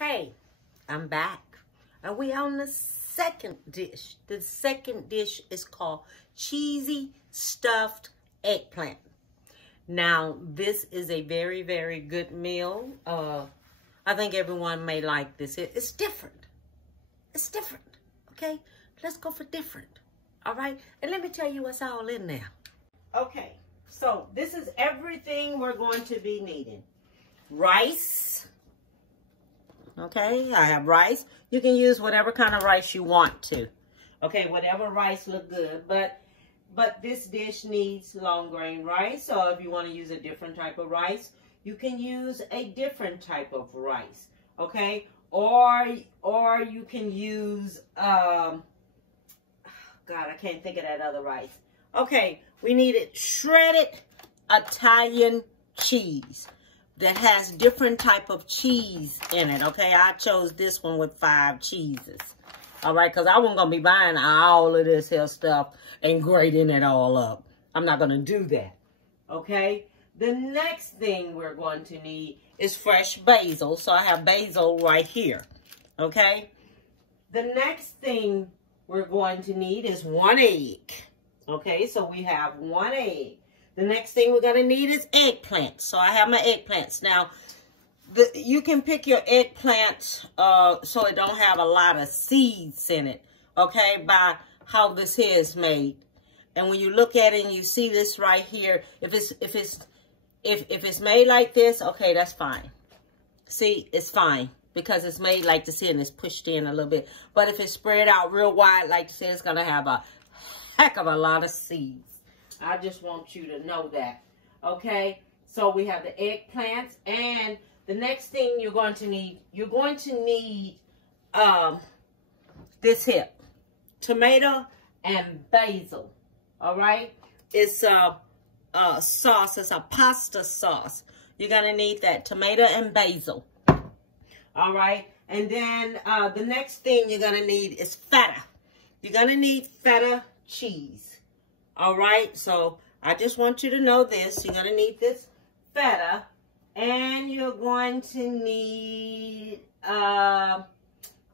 Hey, I'm back. And we on the second dish. The second dish is called cheesy stuffed eggplant. Now, this is a very, very good meal. I think everyone may like this. It's different. It's different, okay? Let's go for different, all right? And let me tell you what's all in there. Okay, so this is everything we're going to be needing. Rice. Okay, I have rice. You can use whatever kind of rice you want to. Okay, whatever rice look good. But this dish needs long grain rice. So if you want to use a different type of rice, you can use a different type of rice. Okay, or you can use God, I can't think of that other rice. Okay, we needed shredded Italian cheese that has different type of cheese in it, okay? I chose this one with 5 cheeses, all right? Because I wasn't going to be buying all of this here stuff and grating it all up. I'm not going to do that, okay? The next thing we're going to need is fresh basil. So I have basil right here, okay? The next thing we're going to need is 1 egg, okay? So we have 1 egg. The next thing we're going to need is eggplants. So I have my eggplants. Now, you can pick your eggplants so it don't have a lot of seeds in it, okay, by how this here is made. And when you look at it and you see this right here, if it's made like this, okay, that's fine. See, it's fine because it's made like this here and it's pushed in a little bit. But if it's spread out real wide like this, it's going to have a heck of a lot of seeds. I just want you to know that, okay? So we have the eggplants, and the next thing you're going to need this here, tomato and basil, all right? It's a sauce, it's a pasta sauce. You're going to need that, tomato and basil, all right? And then the next thing you're going to need is feta. You're going to need feta cheese. All right, so I just want you to know this. You're going to need this feta, and you're going to need,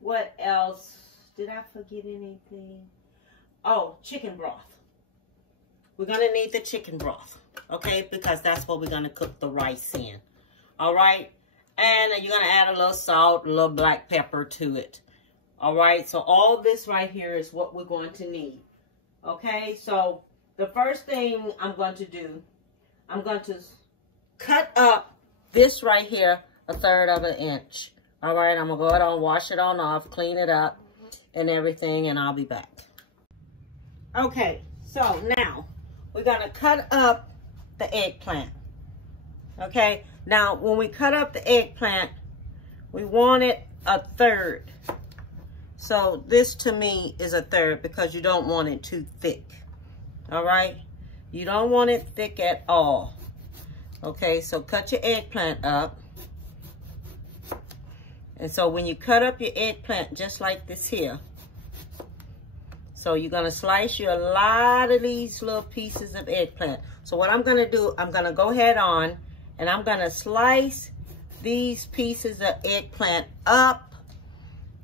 what else? Did I forget anything? Oh, chicken broth. We're going to need the chicken broth, okay, because that's what we're going to cook the rice in. All right, and you're going to add a little salt, a little black pepper to it. All right, so all this right here is what we're going to need. Okay, so the first thing I'm going to do, I'm going to cut up this right here 1/3 of an inch. All right, I'm going to go ahead and wash it on off, clean it up and everything, and I'll be back. Okay, so now we're going to cut up the eggplant. Okay, now when we cut up the eggplant, we want it 1/3. So this to me is 1/3 because you don't want it too thick. All right, you don't want it thick at all. Okay, so cut your eggplant up. And so when you cut up your eggplant just like this here, so you're going to slice you a lot of these little pieces of eggplant. So what I'm going to do, I'm going to go ahead on and I'm going to slice these pieces of eggplant up.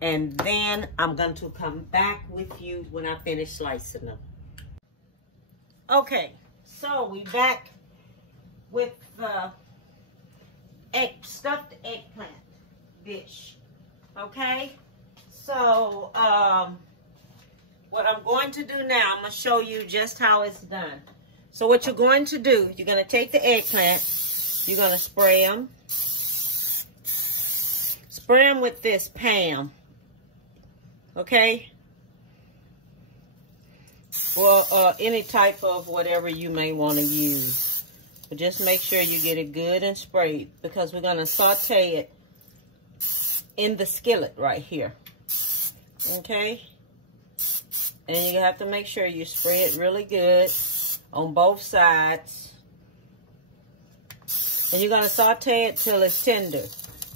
And then I'm going to come back with you when I finish slicing them. Okay, so we back with the stuffed eggplant dish. Okay, so what I'm going to do now, I'm going to show you just how it's done. So what you're going to do, you're going to take the eggplant, you're going to spray them. Spray them with this Pam. Okay, or any type of whatever you may want to use. But just make sure you get it good and sprayed because we're going to saute it in the skillet right here. Okay, and you have to make sure you spray it really good on both sides. And you're going to saute it till it's tender.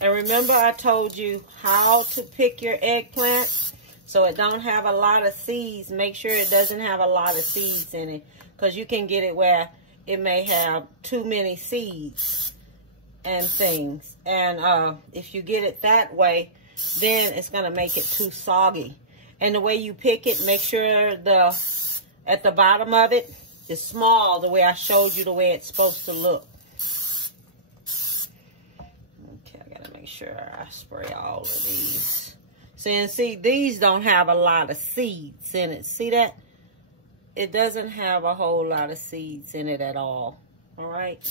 And remember I told you how to pick your eggplant? So it don't have a lot of seeds. Make sure it doesn't have a lot of seeds in it. Because you can get it where it may have too many seeds. and things. And if you get it that way, then it's gonna make it too soggy. And the way you pick it, make sure at the bottom of it is small, the way I showed you, the way it's supposed to look. Okay, I gotta make sure I spray all of these. See, these don't have a lot of seeds in it. See that? It doesn't have a whole lot of seeds in it at all. All right.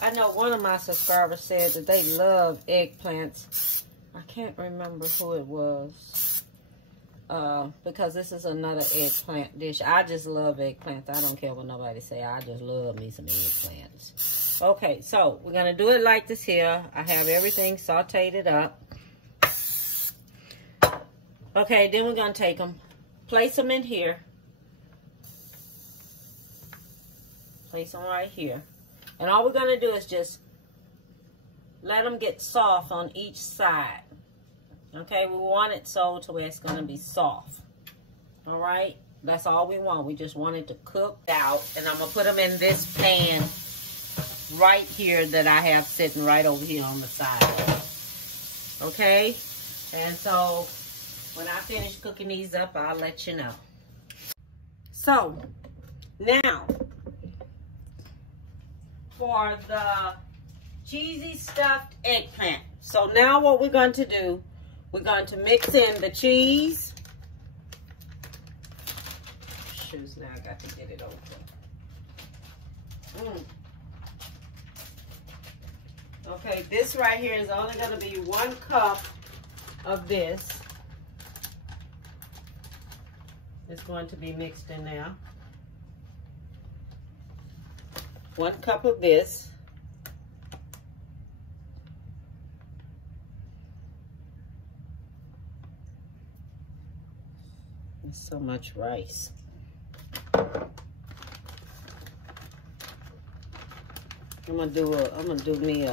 I know one of my subscribers said that they love eggplants. I can't remember who it was. Because this is another eggplant dish. I just love eggplants. I don't care what nobody say. I just love me some eggplants. Okay, so we're going to do it like this here. I have everything sauteed up. Okay, then we're going to take them, place them in here. Place them right here. And all we're going to do is just let them get soft on each side. Okay, we want it so to where it's going to be soft. All right, that's all we want. We just want it to cook out. And I'm going to put them in this pan right here that I have sitting right over here on the side. Okay, and so when I finish cooking these up, I'll let you know. So, now, for the cheesy stuffed eggplant. So now what we're going to do, we're going to mix in the cheese. Shoes, now I got to get it open. Okay, this right here is only going to be 1 cup of this. It's going to be mixed in there. 1 cup of this. There's so much rice. I'm gonna do me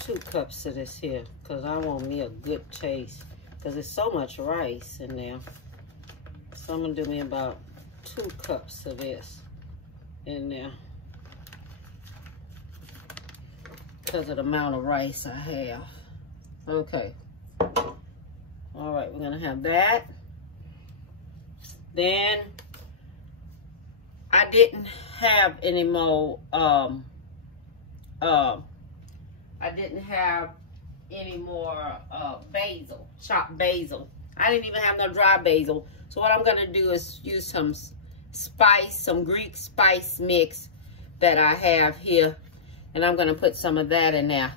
2 cups of this here, because I want me a good taste, because there's so much rice in there. So I'm gonna do me about 2 cups of this in there, because of the amount of rice I have. Okay. All right, we're gonna have that. Then I didn't have any more basil, chopped basil. I didn't even have no dry basil. So what I'm gonna do is use some spice, some Greek spice mix that I have here, and I'm gonna put some of that in there.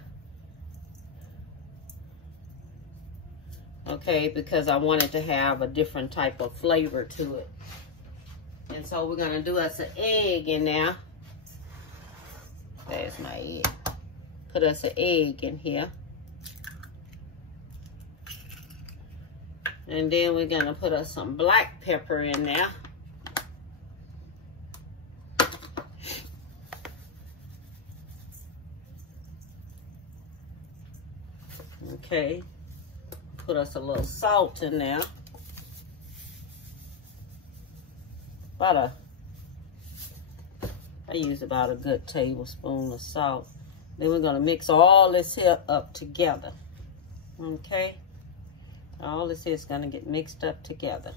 Okay, because I wanted to have a different type of flavor to it. And so we're gonna do us an egg in there. There's my egg. Put us an egg in here. And then we're gonna put us some black pepper in there. Okay. Put us a little salt in there. I use about a good tablespoon of salt. Then we're gonna mix all this here up together. Okay? All this here is gonna get mixed up together.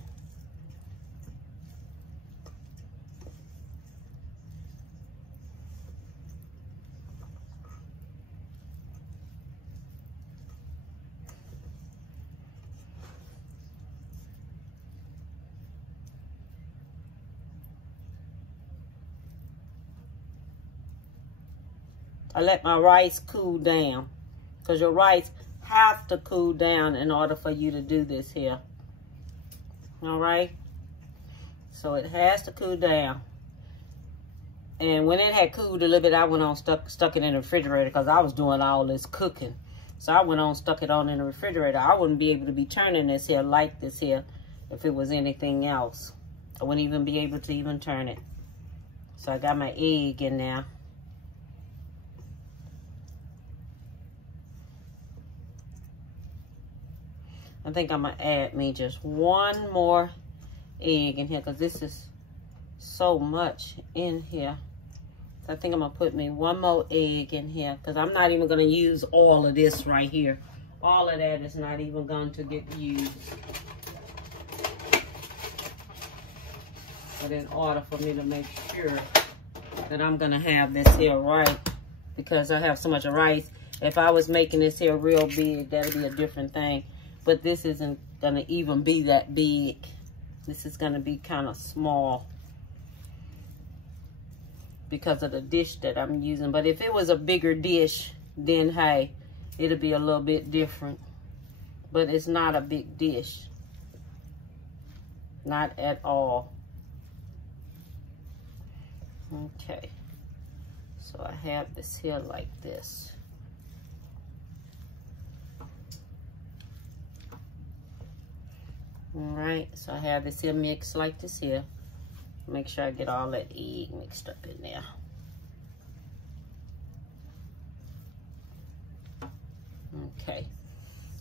I let my rice cool down, because your rice has to cool down in order for you to do this here. All right? So it has to cool down. And when it had cooled a little bit, I went on stuck it in the refrigerator, because I was doing all this cooking. So I went on, stuck it on in the refrigerator. I wouldn't be able to be turning this here like this here if it was anything else. I wouldn't even be able to even turn it. So I got my egg in there. I think I'm gonna add me just one more egg in here because this is so much in here. I think I'm gonna put me one more egg in here because I'm not even gonna use all of this right here. All of that is not even going to get used. But in order for me to make sure that I'm gonna have this here right, because I have so much rice. If I was making this here real big, that'd be a different thing. But this isn't gonna even be that big. This is gonna be kind of small because of the dish that I'm using. But if it was a bigger dish, then hey, it'll be a little bit different. But it's not a big dish. Not at all. Okay. So I have this here like this. Alright, so I have this here mixed like this here. Make sure I get all that egg mixed up in there. Okay,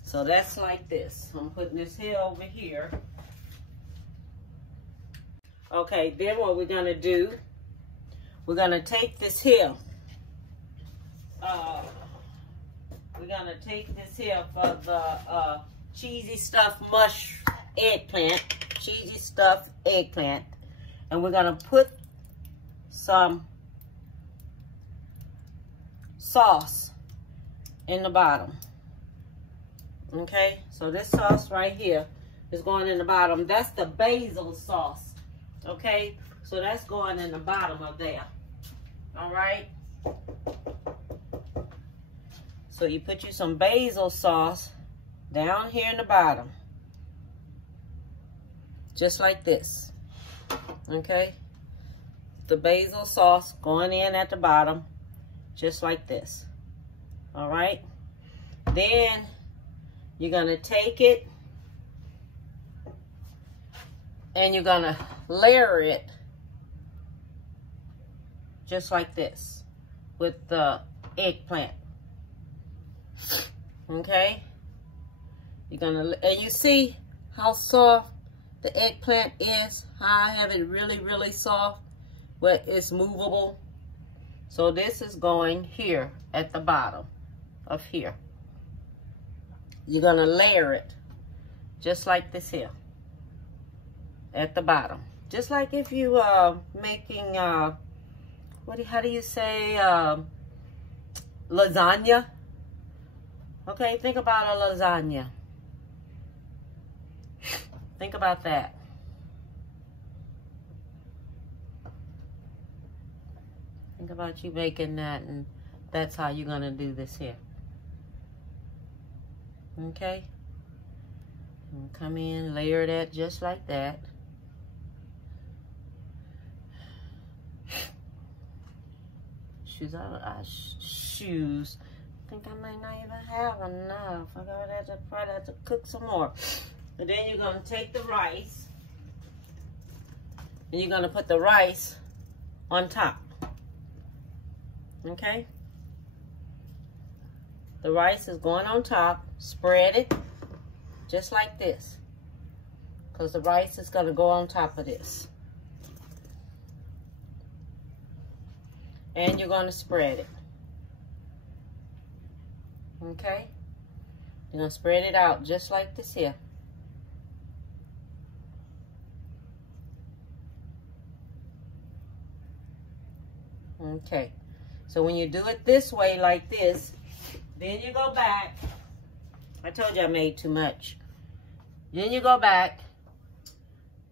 so that's like this. I'm putting this here over here. Okay, then what we're gonna do, we're gonna take this here. We're gonna take this here for the cheesy stuffed eggplant, cheesy stuffed eggplant, and we're gonna put some sauce in the bottom. Okay, so this sauce right here is going in the bottom. That's the basil sauce. Okay, so that's going in the bottom of there. All right, so you put you some basil sauce down here in the bottom, just like this. Okay, the basil sauce going in at the bottom, just like this. All right, then you're gonna take it and you're gonna layer it just like this with the eggplant. Okay, you're gonna, and you see how soft the eggplant is, how I have it really soft, but it's movable. So this is going here at the bottom of here. You're gonna layer it just like this here at the bottom, just like if you making how do you say lasagna. Okay, think about a lasagna. Think about that. Think about you making that, and that's how you're gonna do this here. Okay, and come in, layer that just like that. Shoes. I think I might not even have enough. I gotta probably have to cook some more. And then you're gonna take the rice, and you're gonna put the rice on top. Okay. The rice is going on top. Spread it just like this, because the rice is going to go on top of this. And you're going to spread it. Okay? You're going to spread it out just like this here. Okay. So when you do it this way, like this, then you go back. I told you I made too much. Then you go back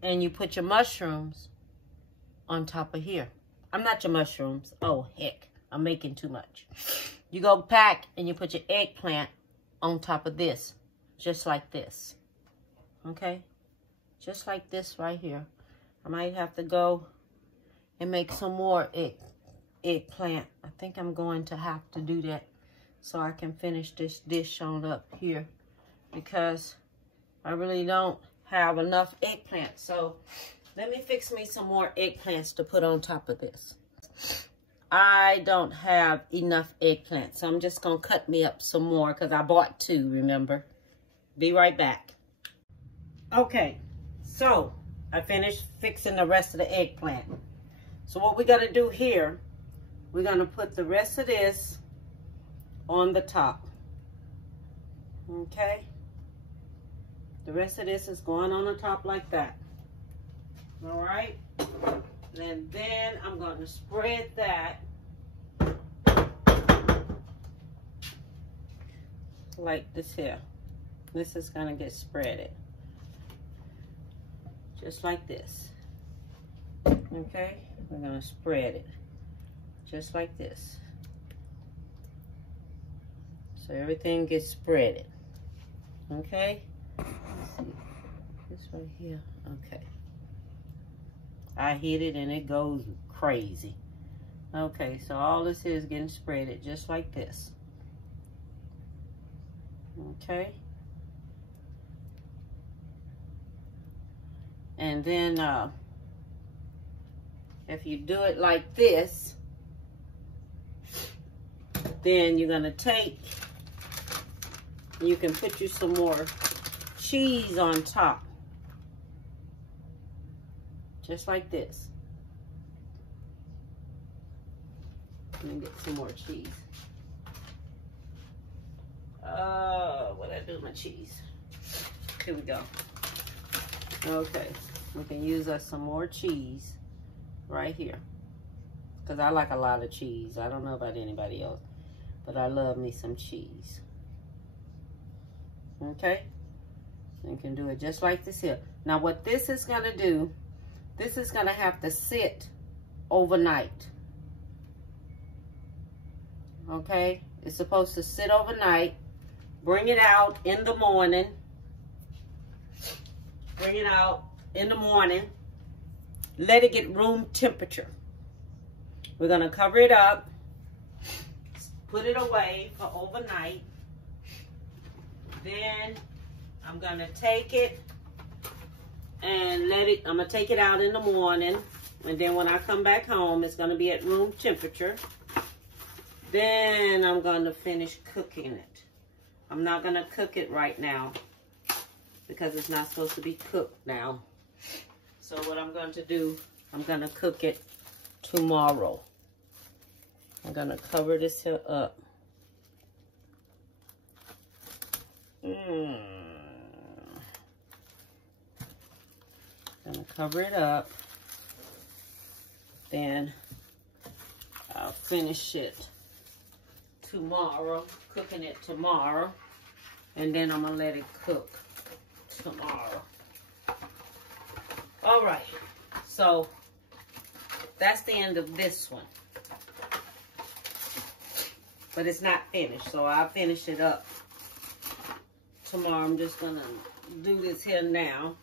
and you put your mushrooms on top of here. I'm not your mushrooms. Oh, heck. I'm making too much. You go back and you put your eggplant on top of this. Just like this. Okay? Just like this right here. I might have to go and make some more eggplant. I think I'm going to have to do that, so I can finish this dish on up here, because I really don't have enough eggplant. So let me fix me some more eggplants to put on top of this. I don't have enough eggplant, so I'm just going to cut me up some more, because I bought 2, remember? Be right back. Okay, so I finished fixing the rest of the eggplant. So what we're gonna do here, we're gonna put the rest of this on the top. Okay? The rest of this is going on the top like that. All right? And then I'm gonna spread that like this here. This is gonna get spreaded. Just like this. Okay? We're gonna spread it. Just like this. So everything gets spreaded. Okay? Let's see. This right here. Okay. I hit it and it goes crazy. Okay, so all this is getting spreaded just like this. Okay? And then if you do it like this, then you're gonna take, you can put you some more cheese on top. Just like this. Let me get some more cheese. What did I do with my cheese? Here we go. Okay, we can use us some more cheese right here. Because I like a lot of cheese. I don't know about anybody else, but I love me some cheese. Okay? You can do it just like this here. Now what this is going to do, this is going to have to sit overnight. Okay? It's supposed to sit overnight. Bring it out in the morning. Bring it out in the morning. Let it get room temperature. We're going to cover it up. Put it away for overnight. Then I'm going to take it and I'm going to take it out in the morning. And then when I come back home, it's going to be at room temperature. Then I'm going to finish cooking it. I'm not going to cook it right now because it's not supposed to be cooked now. So what I'm going to do, I'm going to cook it tomorrow. I'm going to cover this here up. I'm going to cover it up. Then I'll finish it tomorrow, cooking it tomorrow. And then I'm going to let it cook tomorrow. All right. So that's the end of this one. But it's not finished, so I'll finish it up tomorrow. I'm just going to do this here now.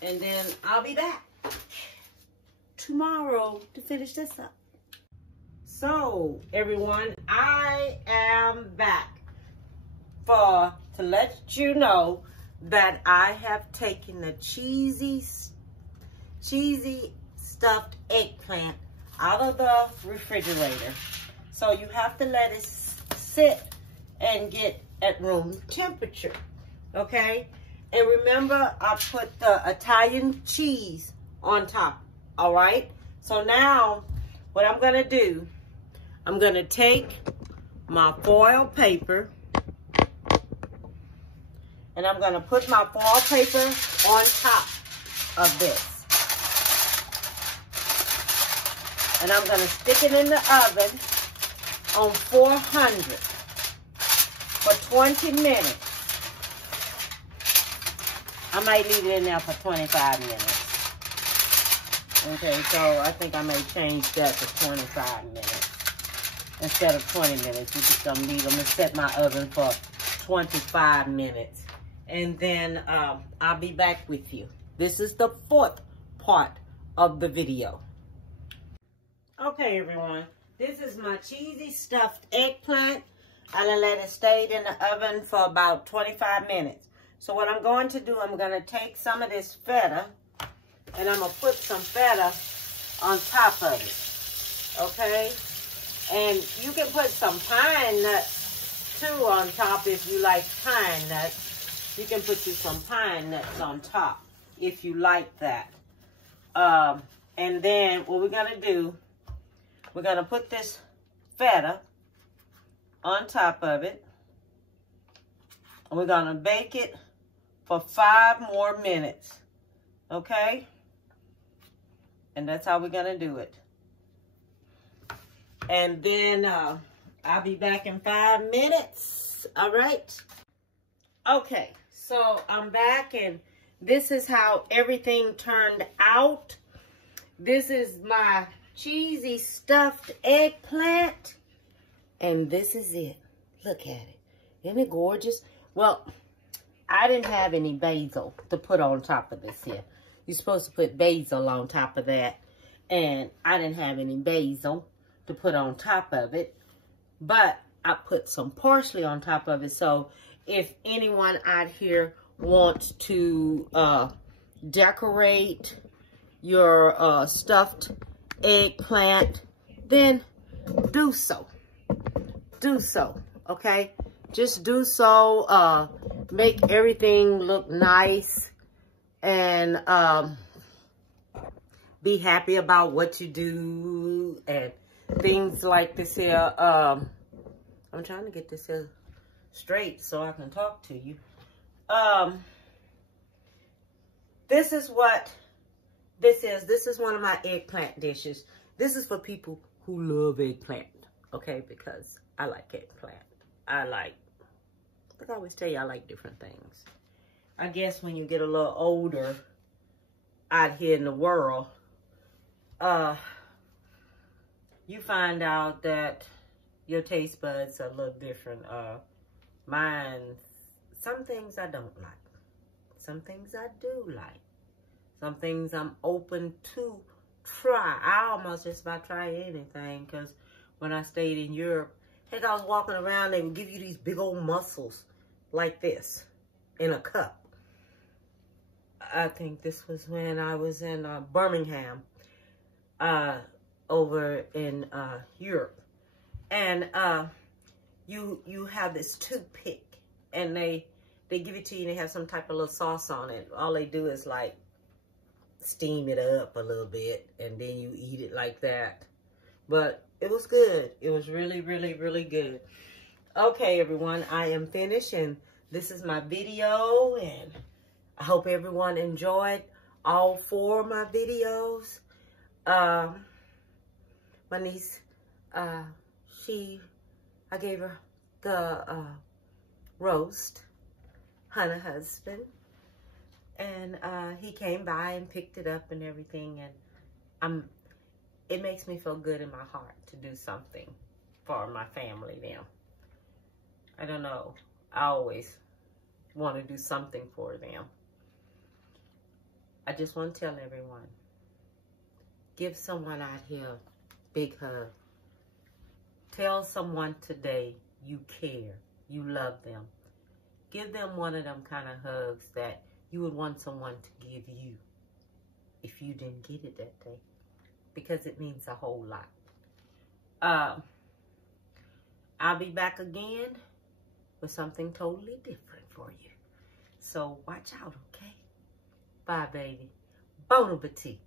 And then I'll be back tomorrow to finish this up. So, everyone, I am back to let you know that I have taken the cheesy stuffed eggplant out of the refrigerator. So you have to let it sit and get at room temperature, okay? And remember, I put the Italian cheese on top, all right? So now, what I'm gonna do, I'm gonna take my foil paper and I'm gonna put my foil paper on top of this. And I'm gonna stick it in the oven on 400 for 20 minutes. I might leave it in there for 25 minutes. Okay, so I think I may change that to 25 minutes instead of 20 minutes. We're just gonna leave them and set my oven for 25 minutes. And then I'll be back with you. This is the fourth part of the video. Okay, everyone. This is my cheesy stuffed eggplant. I done let it stay in the oven for about 25 minutes. So what I'm going to do, I'm going to take some of this feta and I'm going to put some feta on top of it. Okay? And you can put some pine nuts too on top if you like pine nuts. You can put you some pine nuts on top if you like that. And then what we're going to do, we're going to put this feta on top of it. And we're going to bake it for 5 more minutes. Okay? And that's how we're going to do it. And then I'll be back in 5 minutes. All right? Okay. So I'm back, and this is how everything turned out. This is my cheesy stuffed eggplant. And this is it. Look at it. Isn't it gorgeous? Well, I didn't have any basil to put on top of this here. You're supposed to put basil on top of that. And I didn't have any basil to put on top of it. But I put some parsley on top of it. So if anyone out here wants to decorate your stuffed eggplant, then do so. Do so, okay? Just do so. Make everything look nice. And be happy about what you do. And things like this here. I'm trying to get this here straight so I can talk to you. This is what this is. This is one of my eggplant dishes. This is for people who love eggplant, okay? Because I like eggplant. Like I always tell you, I like different things. I guess when you get a little older out here in the world, you find out that your taste buds are a little different. Mine, some things I don't like. Some things I do like. Some things I'm open to try. I almost just about try anything, because when I stayed in Europe, heck, I was walking around, they would give you these big old mussels like this in a cup. I think this was when I was in Birmingham, over in Europe. And you have this toothpick, and they give it to you, and they have some type of little sauce on it. All they do is like steam it up a little bit, and then you eat it like that. But it was good. It was really, really, really good. Okay, everyone, I am finished, and this is my video, and I hope everyone enjoyed all 4 of my videos. My niece, I gave her the roast, Hunter husband, and he came by and picked it up and everything, and it makes me feel good in my heart to do something for my family now. I don't know, I always want to do something for them. I just want to tell everyone, give someone out here a big hug. Tell someone today you care, you love them. Give them one of them kind of hugs that you would want someone to give you if you didn't get it that day, because it means a whole lot. I'll be back again with something totally different for you. So watch out, okay? Bye, baby. Bon appetit.